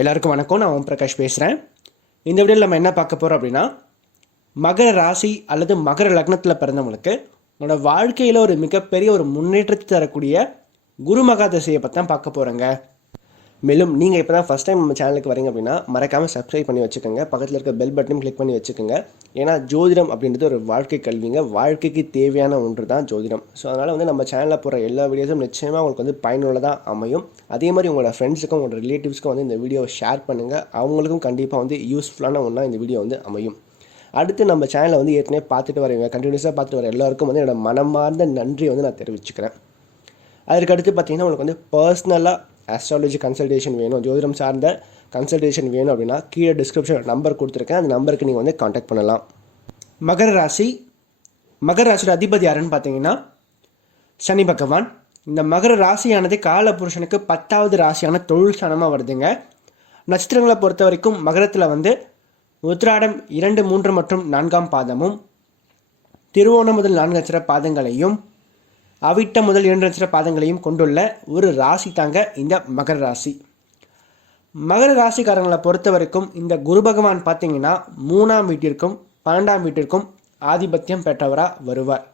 எல்லாருக்கும் வணக்கம். நான் ஓம் பிரகாஷ் பேசுகிறேன் இந்த வீடியோவில் நம்ம என்ன பார்க்க போகிறோம் அப்படின்னா மகர ராசி அல்லது மகர லக்னத்தில் பிறந்தவங்களுக்கு உங்களோட வாழ்க்கையில் ஒரு மிகப்பெரிய ஒரு முன்னேற்றத்தை தரக்கூடிய குரு மகாதசையை பற்றி தான் பார்க்க போகிறோங்க மேலும் நீங்கள் இப்போ தான் ஃபஸ்ட் டைம் நம்ம சேனலுக்கு வரீங்க அப்படின்னா மறக்காமல் சப்ஸ்கிரைப் பண்ணி வச்சுக்கோங்க. பக்கத்தில் இருக்க பெல் பட்டனும் கிளிக் பண்ணி வச்சுக்கோங்க. ஏன்னா ஜோதிடம் அப்படின்றது ஒரு வாழ்க்கை கல்விங்க. வாழ்க்கைக்கு தேவையான ஒன்று தான் ஜோதிடம். ஸோ அதனால் வந்து நம்ம சேனலில் போகிற எல்லா வீடியோஸும் நிச்சயமாக உங்களுக்கு வந்து பயனுள்ளதாக அமையும். அதே மாதிரி உங்களோட ஃப்ரெண்ட்ஸுக்கும் உங்களோட ரிலேட்டிவ்ஸ்க்கும் வந்து இந்த வீடியோவை ஷேர் பண்ணுங்கள் அவங்களுக்கும் கண்டிப்பாக வந்து யூஸ்ஃபுல்லான ஒன்றா இந்த வீடியோ வந்து அமையும். அடுத்து நம்ம சேனலை வந்து ஏற்கனவே பார்த்துட்டு வரவங்க கண்டினியூஸாக பார்த்துட்டு வர எல்லாருக்கும் வந்து என்னோட மனமார்ந்த நன்றியை வந்து நான் தெரிவிச்சுக்கிறேன். அதற்கு அடுத்து பார்த்தீங்கன்னா உங்களுக்கு வந்து பர்சனலாக ஆஸ்ட்ராலஜி கன்சல்டேஷன் வேணும் ஜோதிடம் சார்ந்த கன்சல்டேஷன் வேணும் அப்படின்னா கீழே டிஸ்கிரிப்ஷன் நம்பர் கொடுத்துருக்கேன். அந்த நம்பருக்கு நீங்கள் வந்து காண்டாக்ட் பண்ணலாம். மகர ராசி மகர ராசியோட அதிபதி யாருன்னு பார்த்தீங்கன்னா சனி பகவான். இந்த மகர ராசியானது காலபுருஷனுக்கு பத்தாவது ராசியான தொழில் ஸ்தானமாக வருதுங்க. நட்சத்திரங்களை பொறுத்த வரைக்கும் மகரத்தில் வந்து உத்திராடம் இரண்டு மூன்று மற்றும் நான்காம் பாதமும் திருவோணம் முதல் நான்கு நட்சத்திர பாதங்களையும் அவிட்ட முதல் இரண்டு நட்சத்திர பாதங்களையும் கொண்டுள்ள ஒரு ராசி தாங்க இந்த மகர ராசி. மகர ராசிக்காரங்களை பொறுத்த வரைக்கும் இந்த குரு பகவான் பார்த்தீங்கன்னா மூணாம் வீட்டிற்கும் பன்னெண்டாம் வீட்டிற்கும் ஆதிபத்தியம் பெற்றவராக வருவார்.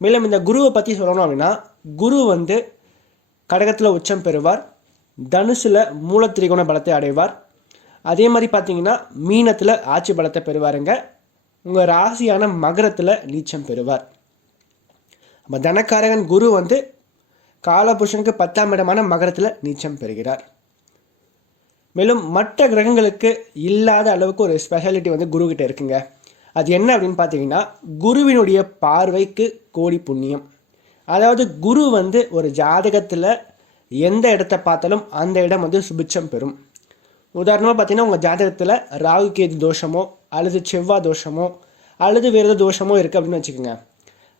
மேலும் இந்த குருவை பற்றி சொல்லணும் அப்படின்னா குரு வந்து கடகத்தில் உச்சம் பெறுவார் தனுசில் மூலத்திரிகோண பலத்தை அடைவார். அதே மாதிரி பார்த்தீங்கன்னா மீனத்தில் ஆட்சி பலத்தை பெறுவாருங்க. உங்கள் ராசியான மகரத்தில் நீச்சம் பெறுவார். நம்ம தனக்காரகன் குரு வந்து காலபுருஷனுக்கு பத்தாம் இடமான மகரத்தில் நீச்சம் பெறுகிறார். மேலும் மற்ற கிரகங்களுக்கு இல்லாத அளவுக்கு ஒரு ஸ்பெஷாலிட்டி வந்து குரு கிட்ட இருக்குங்க. அது என்ன அப்படின்னு பார்த்தீங்கன்னா குருவினுடைய பார்வைக்கு கோடி புண்ணியம். அதாவது குரு வந்து ஒரு ஜாதகத்தில் எந்த இடத்த பார்த்தாலும் அந்த இடம் வந்து சுபிச்சம் பெறும். உதாரணமாக பார்த்தீங்கன்னா உங்கள் ஜாதகத்தில் ராகு கேது தோஷமோ அல்லது செவ்வாய் தோஷமோ அல்லது வேறு ஏதோ தோஷமோ இருக்குது அப்படின்னு வச்சுக்கோங்க.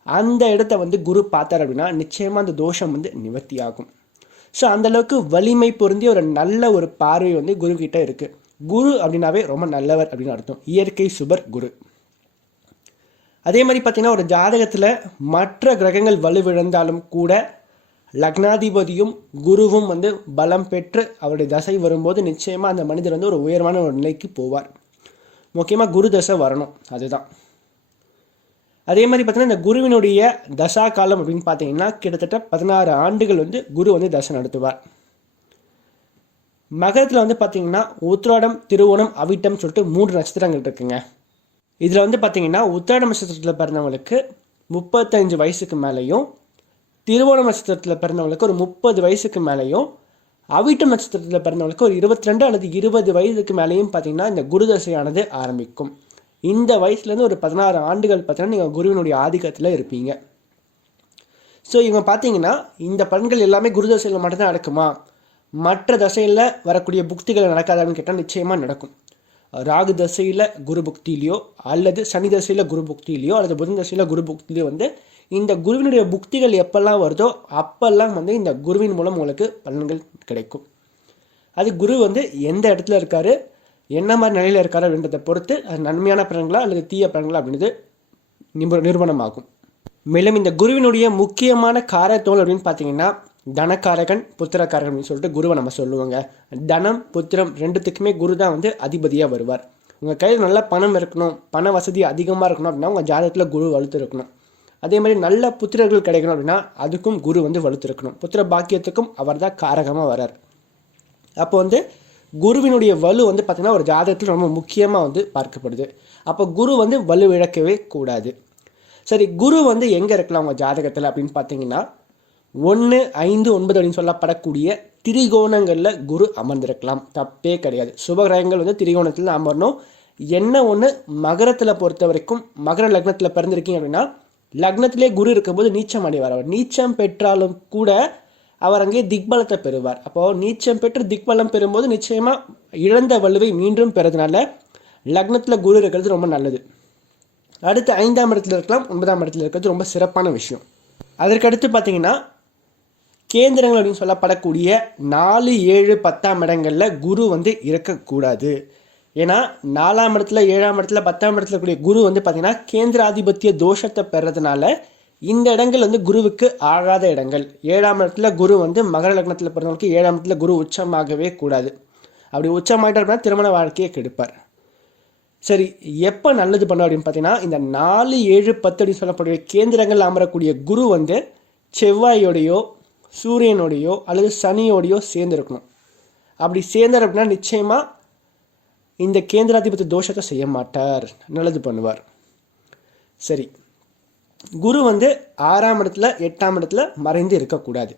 அந்த இடத்த வந்து குரு பார்த்தார் அப்படின்னா நிச்சயமாக அந்த தோஷம் வந்து நிவர்த்தி ஆகும் ஸோ அந்தளவுக்கு வலிமை பொருந்திய ஒரு நல்ல ஒரு பார்வை வந்து குரு கிட்ட இருக்குது குரு அப்படின்னாவே ரொம்ப நல்லவர் அப்படின்னு அர்த்தம். இயற்கை சுபர் குரு. அதே மாதிரி பார்த்தீங்கன்னா ஒரு ஜாதகத்தில் மற்ற கிரகங்கள் வலுவிழந்தாலும் கூட லக்னாதிபதியும் குருவும் வந்து பலம் பெற்று அவருடைய தசை வரும்போது நிச்சயமாக அந்த மனிதர் வந்து ஒரு உயர்வான ஒரு நிலைக்கு போவார். முக்கியமாக குரு தசை வரணும். அதுதான். அதே மாதிரி பார்த்தீங்கன்னா இந்த குருவினுடைய தசா காலம் அப்படின்னு பார்த்தீங்கன்னா கிட்டத்தட்ட பதினாறு ஆண்டுகள் வந்து குரு வந்து தசை நடத்துவார். மகரத்தில் வந்து பார்த்தீங்கன்னா உத்திராடம் திருவோணம் அவிட்டம் சொல்லிட்டு மூன்று நட்சத்திரங்கள் இருக்குங்க. இதில் வந்து பார்த்தீங்கன்னா உத்திராடம் நட்சத்திரத்தில் பிறந்தவங்களுக்கு முப்பத்தஞ்சு வயசுக்கு மேலேயும் திருவோணம் நட்சத்திரத்தில் பிறந்தவங்களுக்கு ஒரு முப்பது வயசுக்கு மேலேயும் அவிட்டம் நட்சத்திரத்தில் பிறந்தவங்களுக்கு ஒரு இருபத்தி ரெண்டு அல்லது இருபது வயதுக்கு மேலேயும் பார்த்தீங்கன்னா இந்த குரு தசையானது ஆரம்பிக்கும். இந்த வயசுலேருந்து ஒரு பதினாறு ஆண்டுகள் பார்த்தீங்கன்னா நீங்கள் குருவினுடைய ஆதிக்கத்தில் இருப்பீங்க. ஸோ இவங்க பார்த்தீங்கன்னா இந்த பலன்கள் எல்லாமே குரு தசையில் மட்டும்தான் நடக்குமா? மற்ற தசையில் வரக்கூடிய புக்திகள் நடக்காது அப்படின்னு கேட்டால் நிச்சயமாக நடக்கும். ராகு தசையில் குரு புக்தியிலையோ அல்லது சனி தசையில் குரு புக்தியிலையோ அல்லது புதன் தசையில் குரு புக்தியிலையோ வந்து இந்த குருவினுடைய புக்திகள் எப்பெல்லாம் வருதோ அப்பெல்லாம் வந்து இந்த குருவின் மூலம் உங்களுக்கு பலன்கள் கிடைக்கும். அது குரு வந்து எந்த இடத்துல இருக்காரு? என்ன மாதிரி நிலையில் இருக்கார் அப்படின்றத பொறுத்து அது நன்மையான பலன்களா அல்லது தீய பலன்களா அப்படின்றது நிபு நிரூபணமாகும். மேலும் இந்த குருவினுடைய முக்கியமான காரத்தோல் அப்படின்னு பார்த்தீங்கன்னா தனக்காரகன் புத்திரக்காரகன் அப்படின்னு சொல்லிட்டு குருவை நம்ம சொல்லுவாங்க. தனம் புத்திரம் ரெண்டுத்துக்குமே குரு தான் வந்து அதிபதியாக வருவார். உங்கள் கையில் நல்ல பணம் இருக்கணும் பண வசதி அதிகமாக இருக்கணும் அப்படின்னா உங்கள் ஜாதகத்தில் குரு வலுத்து இருக்கணும் அதே மாதிரி நல்ல புத்திரர்கள் கிடைக்கணும் அப்படின்னா அதுக்கும் குரு வந்து வலுத்து இருக்கணும் புத்திர பாக்கியத்துக்கும் அவர் தான் காரகமாக வரார் அப்போ வந்து குருவினுடைய வலு வந்து பார்த்திங்கன்னா ஒரு ஜாதகத்தில் ரொம்ப முக்கியமாக வந்து பார்க்கப்படுது. அப்போ குரு வந்து வலு இழக்கவே கூடாது. சரி குரு வந்து எங்கே இருக்கலாம் உங்கள் ஜாதகத்தில் அப்படின்னு பார்த்தீங்கன்னா ஒன்று ஐந்து ஒன்பது அப்படின்னு சொல்லப்படக்கூடிய திரிகோணங்களில் குரு அமர்ந்திருக்கலாம். தப்பே கிடையாது. சுபகிரகங்கள் வந்து திரிகோணத்தில் அமரணும். என்ன ஒன்று மகரத்தில் பொறுத்த வரைக்கும் மகர லக்னத்தில் பிறந்திருக்கீங்க அப்படின்னா லக்னத்திலே குரு இருக்கும்போது நீச்சம் அடைவார் அவர். நீச்சம் பெற்றாலும் கூட அவர் அங்கே திக்பலத்தை பெறுவார். அப்போது நீச்சம் பெற்று திக்பலம் பெறும்போது நிச்சயமாக இழந்த வலுவை மீண்டும் பெறதுனால லக்னத்தில் குரு இருக்கிறது ரொம்ப நல்லது. அடுத்து ஐந்தாம் இடத்துல இருக்கலாம் ஒன்பதாம் இடத்துல இருக்கிறது ரொம்ப சிறப்பான விஷயம். அதற்கடுத்து பார்த்தீங்கன்னா கேந்திரங்கள் அப்படின்னு சொல்லப்படக்கூடிய நாலு ஏழு பத்தாம் இடங்களில் குரு வந்து இருக்கக்கூடாது. ஏன்னா நாலாம் இடத்துல ஏழாம் இடத்துல பத்தாம் இடத்துல கூடிய குரு வந்து பார்த்தீங்கன்னா கேந்திராதிபத்திய தோஷத்தை பெறதுனால இந்த இடங்கள் வந்து குருவுக்கு ஆகாத இடங்கள். ஏழாம் இடத்துல குரு வந்து மகர லக்னத்தில் பிறந்தவங்களுக்கு ஏழாம் இடத்துல குரு உச்சமாகவே கூடாது. அப்படி உச்சமாயிட்டார் அப்படின்னா திருமண வாழ்க்கையை கெடுப்பார். சரி எப்போ நல்லது பண்ணும் அப்படின்னு பார்த்தீங்கன்னா இந்த நாலு ஏழு பத்து அப்படின்னு சொல்லக்கூடிய கேந்திரங்கள் அமரக்கூடிய குரு வந்து செவ்வாயோடையோ சூரியனோடையோ அல்லது சனியோடையோ சேர்ந்துருக்கணும். அப்படி சேர்ந்தார் அப்படின்னா நிச்சயமாக இந்த கேந்திராதிபதி தோஷத்தை செய்ய மாட்டார். நல்லது பண்ணுவார். சரி குரு வந்து ஆறாம் இடத்துல எட்டாம் இடத்துல மறைந்து இருக்கக்கூடாது.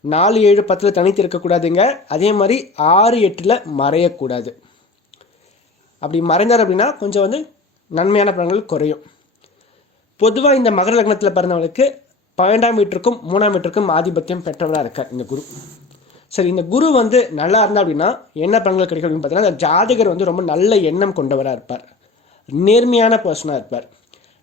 நாலு ஏழு பத்தில் தனித்து இருக்கக்கூடாதுங்க. அதே மாதிரி ஆறு எட்டில் மறையக்கூடாது. அப்படி மறைந்தார் அப்படின்னா கொஞ்சம் வந்து நன்மையான பலன்கள் குறையும். பொதுவாக இந்த மகர லக்னத்தில் பிறந்தவங்களுக்கு பன்னெண்டாம் வீட்டிற்கும் மூணாம் வீட்டிற்கும் ஆதிபத்தியம் பெற்றவராக இருக்கார் இந்த குரு. சரி இந்த குரு வந்து நல்லா இருந்தா அப்படின்னா என்ன பலன்கள் கிடைக்கும் அப்படின்னு பார்த்தீங்கன்னா அந்த ஜாதகர் வந்து ரொம்ப நல்ல எண்ணம் கொண்டவராக இருப்பார். நேர்மையான பர்சனாக இருப்பார்.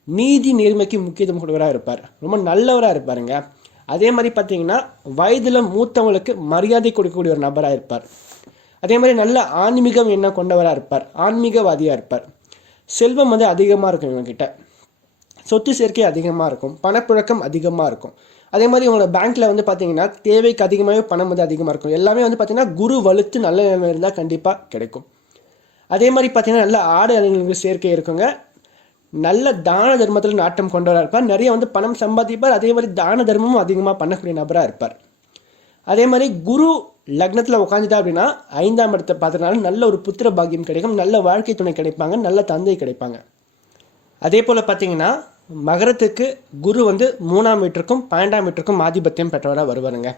நீதி நேர்மைக்கு முக்கியத்துவம் கொடுக்கவராக இருப்பார். ரொம்ப நல்லவராக இருப்பாருங்க. அதே மாதிரி பார்த்தீங்கன்னா வயதில் மூத்தவங்களுக்கு மரியாதை கொடுக்கக்கூடிய ஒரு நபராக இருப்பார். அதே மாதிரி நல்ல ஆன்மீகம் என்ன கொண்டவராக இருப்பார். ஆன்மீகவாதியாக இருப்பார். செல்வம் வந்து அதிகமாக இருக்கும் இவங்ககிட்ட. சொத்து சேர்க்கை அதிகமாக இருக்கும். பணப்புழக்கம் அதிகமாக இருக்கும். அதே மாதிரி உங்களோட பேங்க்கில் வந்து பார்த்தீங்கன்னா தேவைக்கு அதிகமாகவே பணம் வந்து அதிகமாக இருக்கும். எல்லாமே வந்து பார்த்தீங்கன்னா குரு வலுத்து நல்ல நிலைமை இருந்தால் கண்டிப்பாக கிடைக்கும். அதே மாதிரி பார்த்தீங்கன்னா நல்ல ஆடு அணிகளுக்கு சேர்க்கை இருக்குங்க. நல்ல தான தர்மத்தில் நாட்டம் கொண்டவராக இருப்பார். நிறைய வந்து பணம் சம்பாதிப்பார். அதே மாதிரி தான தர்மமும் அதிகமாக பண்ணக்கூடிய நபராக இருப்பார். அதே மாதிரி குரு லக்னத்தில் உட்காந்துட்டா அப்படின்னா ஐந்தாம் இடத்தை பார்த்ததுனால நல்ல ஒரு புத்திர பாக்கியம் கிடைக்கும். நல்ல வாழ்க்கை துணை கிடைப்பாங்க. நல்ல தந்தை கிடைப்பாங்க. அதே போல் பார்த்தீங்கன்னா மகரத்துக்கு குரு வந்து மூணாம் வீட்டிற்கும் பன்னெண்டாம் வீட்டிற்கும் ஆதிபத்தியம் பெற்றவராக வருவாருங்க.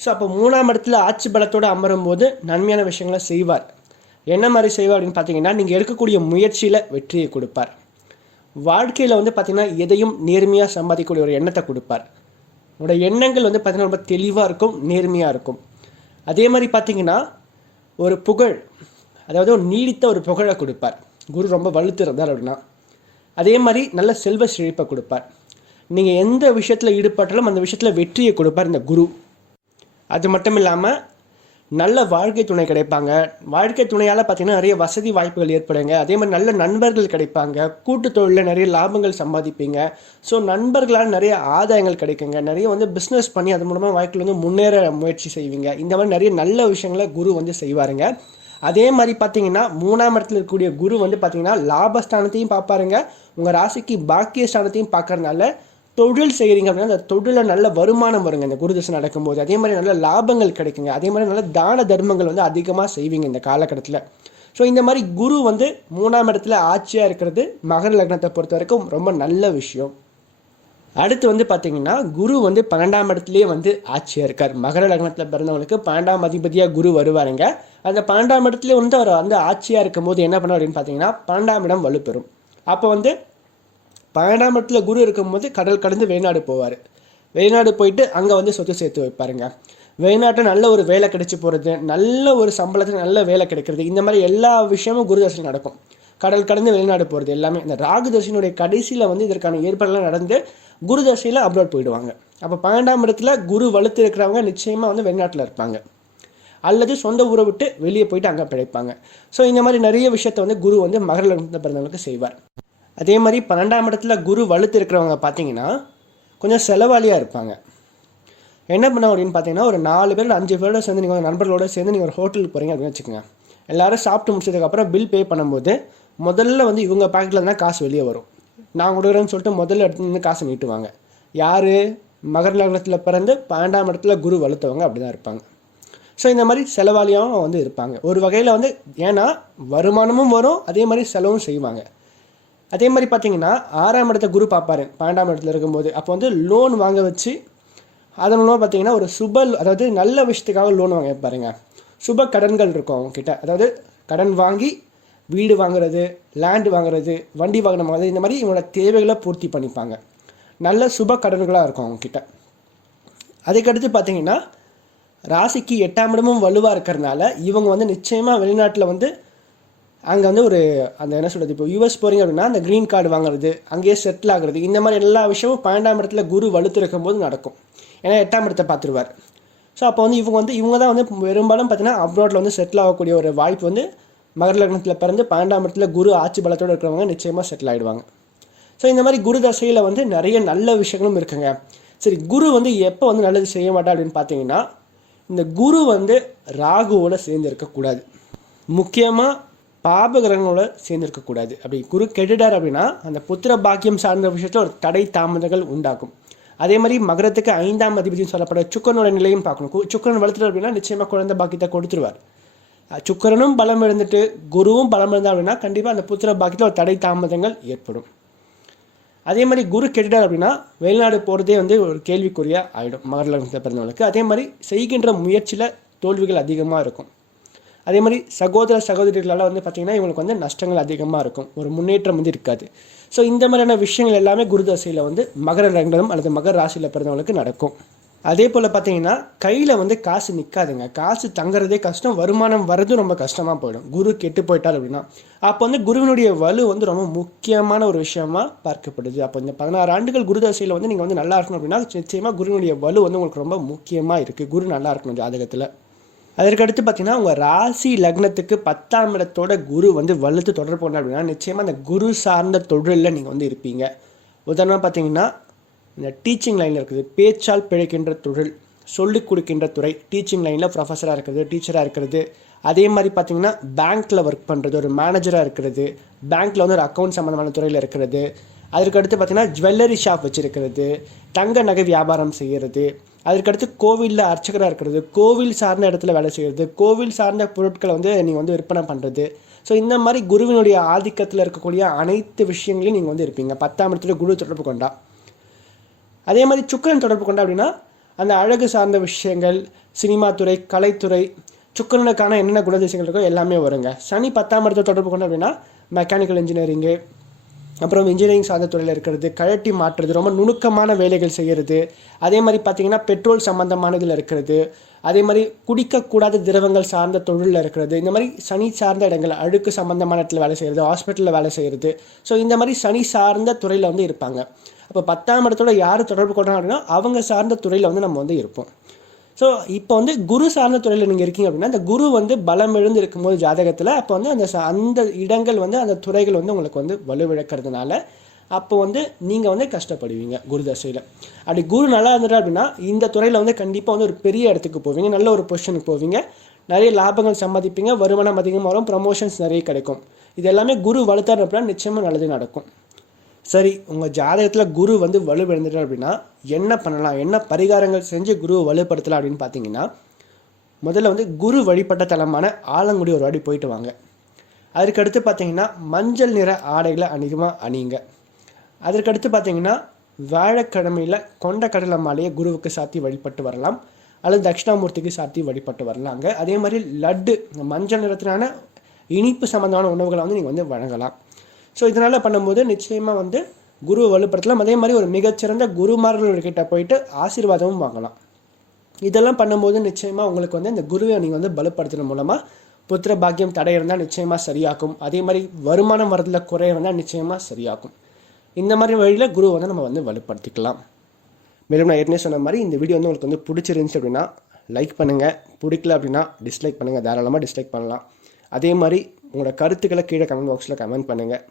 ஸோ அப்போ மூணாம் இடத்துல ஆட்சி பலத்தோடு அமரும் போது நன்மையான விஷயங்களை செய்வார். என்ன மாதிரி செய்வார் அப்படின்னு பார்த்தீங்கன்னா நீங்கள் எடுக்கக்கூடிய முயற்சியில் வெற்றியை கொடுப்பார். வாழ்க்கையில் வந்து பார்த்திங்கன்னா எதையும் நேர்மையாக சம்பாதிக்கக்கூடிய ஒரு எண்ணத்தை கொடுப்பார். உங்களோட எண்ணங்கள் வந்து பார்த்திங்கன்னா ரொம்ப தெளிவாக இருக்கும் நேர்மையாக இருக்கும். அதே மாதிரி பார்த்தீங்கன்னா ஒரு புகழ் அதாவது ஒரு நீடித்த ஒரு புகழை கொடுப்பார். குரு ரொம்ப வலுத்து இருந்தார் அப்படின்னா. அதே மாதிரி நல்ல செல்வ செழிப்பை கொடுப்பார். நீங்கள் எந்த விஷயத்தில் ஈடுபட்டாலும் அந்த விஷயத்தில் வெற்றியை கொடுப்பார் இந்த குரு. அது மட்டும் இல்லாமல் நல்ல வாழ்க்கை துணை கிடைப்பாங்க. வாழ்க்கை துணையால் பார்த்தீங்கன்னா நிறைய வசதி வாய்ப்புகள் ஏற்படுங்க. அதே மாதிரி நல்ல நண்பர்கள் கிடைப்பாங்க. கூட்டு தொழிலில் நிறைய லாபங்கள் சம்பாதிப்பீங்க. ஸோ நண்பர்களால் நிறைய ஆதாயங்கள் கிடைக்குங்க. நிறைய வந்து பிஸ்னஸ் பண்ணி அது மூலமாக வாழ்க்கையில் வந்து முன்னேற முயற்சி செய்வீங்க. இந்த மாதிரி நிறைய நல்ல விஷயங்களை குரு வந்து செய்வாருங்க. அதே மாதிரி பார்த்தீங்கன்னா மூணாம் இடத்துல இருக்கக்கூடிய குரு வந்து பார்த்தீங்கன்னா லாபஸ்தானத்தையும் பார்ப்பாருங்க. உங்கள் ராசிக்கு பாக்கிய ஸ்தானத்தையும் பார்க்கறதுனால தொழில் செய்கிறீங்க அப்படின்னா அந்த தொழிலில் நல்ல வருமானம் வருங்க. இந்த குரு தசை நடக்கும்போது. அதே மாதிரி நல்ல லாபங்கள் கிடைக்குங்க. அதே மாதிரி நல்ல தான தர்மங்கள் வந்து அதிகமாக செய்வீங்க இந்த காலகட்டத்தில். ஸோ இந்த மாதிரி குரு வந்து மூணாம் இடத்துல ஆட்சியாக இருக்கிறது மகர லக்னத்தை பொறுத்த வரைக்கும் ரொம்ப நல்ல விஷயம். அடுத்து வந்து பார்த்தீங்கன்னா குரு வந்து பன்னெண்டாம் இடத்துலேயே வந்து ஆட்சியாக இருக்கார். மகர லக்னத்தில் பிறந்தவங்களுக்கு பன்னெண்டாம் அதிபதியாக குரு வருவாருங்க. அந்த பன்னெண்டாம் இடத்துலேயே வந்து அவர் வந்து ஆட்சியாக இருக்கும் போது என்ன பண்ணுவார் அப்படின்னு பார்த்தீங்கன்னா பன்னெண்டாம் இடம் வலுப்பெறும். அப்போ வந்து பன்னெண்டாம் இடத்துல குரு இருக்கும்போது கடல் கடந்து வெளிநாடு போவார். வெளிநாடு போயிட்டு அங்கே வந்து சொத்து சேர்த்து வைப்பாருங்க. வெளிநாட்டில் நல்ல ஒரு வேலை கிடைச்சி போகிறது நல்ல ஒரு சம்பளத்துக்கு நல்ல வேலை கிடைக்கிறது இந்த மாதிரி எல்லா விஷயமும் குரு நடக்கும். கடல் கடந்து வெளிநாடு போகிறது எல்லாமே. இந்த ராகு கடைசியில் வந்து இதற்கான ஏற்பாடுலாம் நடந்து குரு தசையில் போயிடுவாங்க. அப்போ பன்னெண்டாம் இடத்துல குரு வலுத்து இருக்கிறவங்க நிச்சயமாக வந்து வெளிநாட்டில் இருப்பாங்க. அல்லது சொந்த ஊரை விட்டு வெளியே போயிட்டு அங்கே பிழைப்பாங்க. ஸோ இந்த மாதிரி நிறைய விஷயத்த வந்து குரு வந்து மகர பிறந்தவங்களுக்கு செய்வார். அதே மாதிரி பன்னெண்டாம் இடத்துல குரு வலுத்து இருக்கிறவங்க பார்த்தீங்கன்னா கொஞ்சம் செலவாளியாக இருப்பாங்க. என்ன பண்ண அப்படின்னு பார்த்தீங்கன்னா ஒரு நாலு பேர் அஞ்சு பேரோட சேர்ந்து நீங்கள் நண்பர்களோட சேர்ந்து நீங்கள் ஒரு ஹோட்டலுக்கு போகிறீங்க அப்படின்னு வச்சுக்கோங்க. எல்லாரும் சாப்பிட்டு முடிச்சதுக்கப்புறம் பில் பே பண்ணும்போது முதல்ல வந்து இவங்க பேக்கெட்டில் தான் காசு வெளியே வரும். நான் கொடுக்குறேன்னு சொல்லிட்டு முதல்ல இடத்துல நின்று காசு நீட்டுவாங்க. யார்? மகர லக்னத்தில் பிறந்து பன்னெண்டாம் இடத்துல குரு வலுத்தவங்க அப்படி தான் இருப்பாங்க. ஸோ இந்த மாதிரி செலவாளியாகவும் வந்து இருப்பாங்க. ஒரு வகையில் வந்து ஏன்னா வருமானமும் வரும் அதே மாதிரி செலவும் செய்வாங்க. அதே மாதிரி பார்த்தீங்கன்னா ஆறாம் இடத்த குரு பார்ப்பாரு. பன்னெண்டாம் இடத்துல இருக்கும்போது. அப்போ வந்து லோன் வாங்க வச்சு அதன் மூலமாக பார்த்தீங்கன்னா ஒரு சுப அதாவது நல்ல விஷயத்துக்காக லோன் வாங்க பாருங்க சுப கடன்கள் இருக்கும் அவங்கக்கிட்ட அதாவது கடன் வாங்கி வீடு வாங்குறது லேண்டு வாங்குறது வண்டி வாங்கின வாங்குறது இந்த மாதிரி இவங்களோட தேவைகளை பூர்த்தி பண்ணிப்பாங்க. நல்ல சுப கடன்களாக இருக்கும் அவங்கக்கிட்ட அதுக்கடுத்து பார்த்தீங்கன்னா ராசிக்கு எட்டாம் இடமும் வலுவாக இருக்கிறதுனால இவங்க வந்து நிச்சயமாக வெளிநாட்டில் வந்து அங்கே வந்து ஒரு அந்த என்ன சொல்கிறது இப்போ யூஎஸ் போகிறீங்க அப்படின்னா அந்த க்ரீன் கார்டு வாங்குறது அங்கேயே செட்டில் ஆகுறது இந்த மாதிரி எல்லா விஷயமும் பன்னெண்டாம் இடத்துல குரு வலுத்திருக்கும் போது நடக்கும். ஏன்னா எட்டாம் இடத்தை பார்த்துருவார். ஸோ அப்போ வந்து இவங்க வந்து இவங்க தான் வந்து பெரும்பாலும் பார்த்தீங்கன்னா அப்ராடில் வந்து செட்டில் ஆகக்கூடிய ஒரு வாய்ப்பு வந்து மகர லக்னத்தில் பிறந்து பன்னெண்டாம் இடத்துல குரு ஆட்சி பலத்தோடு இருக்கிறவங்க நிச்சயமாக செட்டில் ஆகிடுவாங்க ஸோ இந்த மாதிரி குரு தசையில் வந்து நிறைய நல்ல விஷயங்களும் இருக்குங்க. சரி குரு வந்து எப்போ வந்து நல்லது செய்ய மாட்டா அப்படின்னு பார்த்தீங்கன்னா இந்த குரு வந்து ராகுவோட சேர்ந்து இருக்கக்கூடாது. முக்கியமாக பாபகிரகங்களோட சேர்ந்திருக்கக்கூடாது. அப்படி குரு கெட்டுட்டார் அப்படின்னா அந்த புத்திர பாக்கியம் சார்ந்த விஷயத்தில் ஒரு தடை தாமதங்கள் உண்டாகும். அதே மாதிரி மகரத்துக்கு ஐந்தாம் அதிபதினு சொல்லப்பட சுக்கரனோட நிலையும் பார்க்கணும். கு- சுக்கிரன் வளர்த்துட்டு அப்படின்னா நிச்சயமாக குழந்தை பாக்கியத்தை கொடுத்துருவார். சுக்கரனும் பலம் இருந்துட்டு குருவும் பலம் இருந்தால் அப்படின்னா கண்டிப்பாக அந்த புத்திர பாக்கியத்தில் ஒரு தடை தாமதங்கள் ஏற்படும். அதே மாதிரி குரு கெட்டுட்டார் அப்படின்னா வெளிநாடு போகிறதே வந்து ஒரு கேள்விக்குறியாக ஆகிடும் மகர லக்னத்தில் பிறந்தவங்களுக்கு. அதே மாதிரி செய்கின்ற முயற்சியில் தோல்விகள் அதிகமாக இருக்கும். அதே மாதிரி சகோதர சகோதரிகளால் வந்து பார்த்திங்கன்னா இவங்களுக்கு வந்து நஷ்டங்கள் அதிகமாக இருக்கும் ஒரு முன்னேற்றம் வந்து இருக்காது. ஸோ இந்த மாதிரியான விஷயங்கள் எல்லாமே குரு தசையில் வந்து மகர ரங்கம் அல்லது மகர ராசியில் பிறந்தவங்களுக்கு நடக்கும். அதே போல் பார்த்தீங்கன்னா கையில் வந்து காசு நிற்காதுங்க காசு தங்குறதே கஷ்டம் வருமானம் வர்றதும் ரொம்ப கஷ்டமாக போயிடும். குரு கெட்டு போயிட்டார் அப்படின்னா. அப்போ வந்து குருவினுடைய வலு வந்து ரொம்ப முக்கியமான ஒரு விஷயமா பார்க்கப்படுது. அப்போ இந்த பதினாறு ஆண்டுகள் குரு தசையில் வந்து நீங்கள் வந்து நல்லா இருக்கணும் அப்படின்னா நிச்சயமாக குருவினுடைய வலு வந்து உங்களுக்கு ரொம்ப முக்கியமாக இருக்குது குரு நல்லா இருக்கணும் ஜாதகத்தில். அதற்கடுத்து பார்த்தீங்கன்னா உங்கள் ராசி லக்னத்துக்கு பத்தாம் இடத்தோட குரு வந்து வலுத்து தொடர்பு கொண்டார் அப்படின்னா நிச்சயமாக அந்த குரு சார்ந்த தொழிலில் நீங்கள் வந்து இருப்பீங்க. உதாரணமாக பார்த்தீங்கன்னா இந்த டீச்சிங் லைனில் இருக்குது. பேச்சால் பிழைக்கின்ற தொழில் சொல்லிக் கொடுக்கின்ற துறை டீச்சிங் லைனில் ப்ரொஃபஸராக இருக்கிறது டீச்சராக இருக்கிறது. அதே மாதிரி பார்த்தீங்கன்னா பேங்க்கில் ஒர்க் பண்ணுறது ஒரு மேனேஜராக இருக்கிறது. பேங்க்கில் வந்து ஒரு அக்கௌண்ட் சம்மந்தமான துறையில் இருக்கிறது. அதற்கடுத்து பார்த்தீங்கன்னா ஜுவல்லரி ஷாப் வச்சுருக்கிறது. தங்க நகை வியாபாரம் செய்கிறது அதற்கடுத்து கோவிலில் அர்ச்சகராக இருக்கிறது. கோவில் சார்ந்த இடத்துல வேலை செய்கிறது கோவில் சார்ந்த பொருட்களை வந்து நீங்கள் வந்து விற்பனை பண்ணுறது ஸோ இந்த மாதிரி குருவினுடைய ஆதிக்கத்தில் இருக்கக்கூடிய அனைத்து விஷயங்களையும் நீங்கள் வந்து இருப்பீங்க. பத்தாம் இடத்துல குரு தொடர்பு கொண்டா. அதே மாதிரி சுக்கரன் தொடர்பு கொண்டா அப்படின்னா அந்த அழகு சார்ந்த விஷயங்கள் சினிமா துறை கலைத்துறை சுக்கரனுக்கான என்னென்ன குணதிசயங்கள் இருக்கோ எல்லாமே வருங்க. சனி பத்தாம் இடத்துல தொடர்பு கொண்டா அப்படின்னா மெக்கானிக்கல் இன்ஜினியரிங்கு அப்புறம் இன்ஜினியரிங் சார்ந்த துறையில் இருக்கிறது கழட்டி மாற்றுறது ரொம்ப நுணுக்கமான வேலைகள் செய்கிறது அதே மாதிரி பார்த்தீங்கன்னா பெட்ரோல் சம்மந்தமானதில் இருக்கிறது. அதே மாதிரி குடிக்கக்கூடாத திரவங்கள் சார்ந்த தொழிலில் இருக்கிறது. இந்த மாதிரி சனி சார்ந்த இடங்கள் அழுக்கு சம்பந்தமான இடத்துல வேலை செய்கிறது ஹாஸ்பிட்டலில் வேலை செய்கிறது ஸோ இந்த மாதிரி சனி சார்ந்த துறையில் வந்து இருப்பாங்க. அப்போ பத்தாம் இடத்தோட யார் தொடர்பு கொள்றாங்க அப்படின்னா அவங்க சார்ந்த துறையில் வந்து நம்ம வந்து இருப்போம். ஸோ இப்போ வந்து குரு சார்ந்த துறையில் நீங்கள் இருக்கீங்க அப்படின்னா அந்த குரு வந்து பலம் எழுந்து இருக்கும்போது ஜாதகத்தில் அப்போ வந்து அந்த ச- அந்த இடங்கள் வந்து அந்த துறைகள் வந்து உங்களுக்கு வந்து வலுவிழக்கிறதுனால அப்போ வந்து நீங்கள் வந்து கஷ்டப்படுவீங்க குரு தசையில். அப்படி குரு நல்லா இருந்துட்டா அப்படின்னா இந்த துறையில் வந்து கண்டிப்பாக வந்து ஒரு பெரிய இடத்துக்கு போவீங்க நல்ல ஒரு பொசிஷனுக்கு போவீங்க. நிறைய லாபங்கள் சம்பாதிப்பீங்க வருமானம் அதிகமாக வரும் ப்ரமோஷன்ஸ் நிறைய கிடைக்கும். இது எல்லாமே குரு வலுத்தார் அப்படின்னா நிச்சயமாக நல்லது நடக்கும். சரி உங்கள் ஜாதகத்தில் குரு வந்து வலுவிழந்துட்டார் அப்படின்னா என்ன பண்ணலாம்? என்ன பரிகாரங்கள் செஞ்சு குருவை வலுப்படுத்தலாம் அப்படின்னு பார்த்தீங்கன்னா முதல்ல வந்து குரு வழிபட்ட தலமான ஆலங்குடி ஒரு வாட்டி போயிட்டு வாங்க. அதற்கடுத்து பார்த்தீங்கன்னா மஞ்சள் நிற ஆடைகளை அதிகமாக அணியுங்க. அதற்கடுத்து பார்த்தீங்கன்னா வியாழக்கிழமையில் கொண்ட கடலை மாலையை குருவுக்கு சாத்தி வழிபட்டு வரலாம். அல்லது தட்சிணாமூர்த்திக்கு சாத்தி வழிபட்டு வரலாங்க. அதே மாதிரி லட்டு மஞ்சள் நிறத்தினான இனிப்பு சம்மந்தமான உணவுகளை வந்து நீங்கள் வந்து வழங்கலாம். ஸோ இதனால் பண்ணும்போது நிச்சயமாக வந்து குருவை வலுப்படுத்தலாம். அதே மாதிரி ஒரு மிகச்சிறந்த குருமார்கள்கிட்ட போயிட்டு ஆசீர்வாதமும் வாங்கலாம். இதெல்லாம் பண்ணும்போது நிச்சயமாக உங்களுக்கு வந்து இந்த குருவை நீங்கள் வந்து பலப்படுத்துறது மூலமாக புத்திர பாக்கியம் தடை இருந்தால் நிச்சயமாக சரியாக்கும். அதே மாதிரி வருமானம் வரதில் குறை இருந்தால் நிச்சயமாக சரியாகும் இந்த மாதிரி வழியில் குரு வந்து நம்ம வந்து வலுப்படுத்திக்கலாம். மேலும் நான் ஏற்கனவே சொன்ன மாதிரி இந்த வீடியோ வந்து உங்களுக்கு வந்து பிடிச்சிருந்துச்சு அப்படின்னா லைக் பண்ணுங்கள் பிடிக்கல அப்படின்னா டிஸ்லைக் பண்ணுங்கள் தாராளமாக டிஸ்லைக் பண்ணலாம். அதே மாதிரி உங்களோட கருத்துக்களை கீழே கமெண்ட் பாக்ஸில் கமெண்ட் பண்ணுங்கள்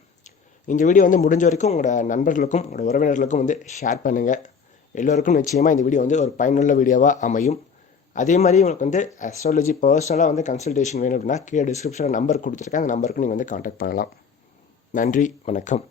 இந்த வீடியோ வந்து முடிஞ்ச வரைக்கும் உங்களோட நண்பர்களுக்கும் உங்களோட உறவினர்களுக்கும் வந்து ஷேர் பண்ணுங்கள் எல்லோருக்கும் நிச்சயமாக இந்த வீடியோ வந்து ஒரு பயனுள்ள வீடியோவாக அமையும். அதே மாதிரி உங்களுக்கு வந்து அஸ்ட்ராலஜி பர்சனலாக வந்து கன்சல்டேஷன் வேணும் அப்படின்னா கீழே டிஸ்கிரிப்ஷனில் நம்பர் கொடுத்துருக்கேன். அந்த நம்பருக்கு நீங்கள் வந்து காண்டாக்ட் பண்ணலாம். நன்றி வணக்கம்.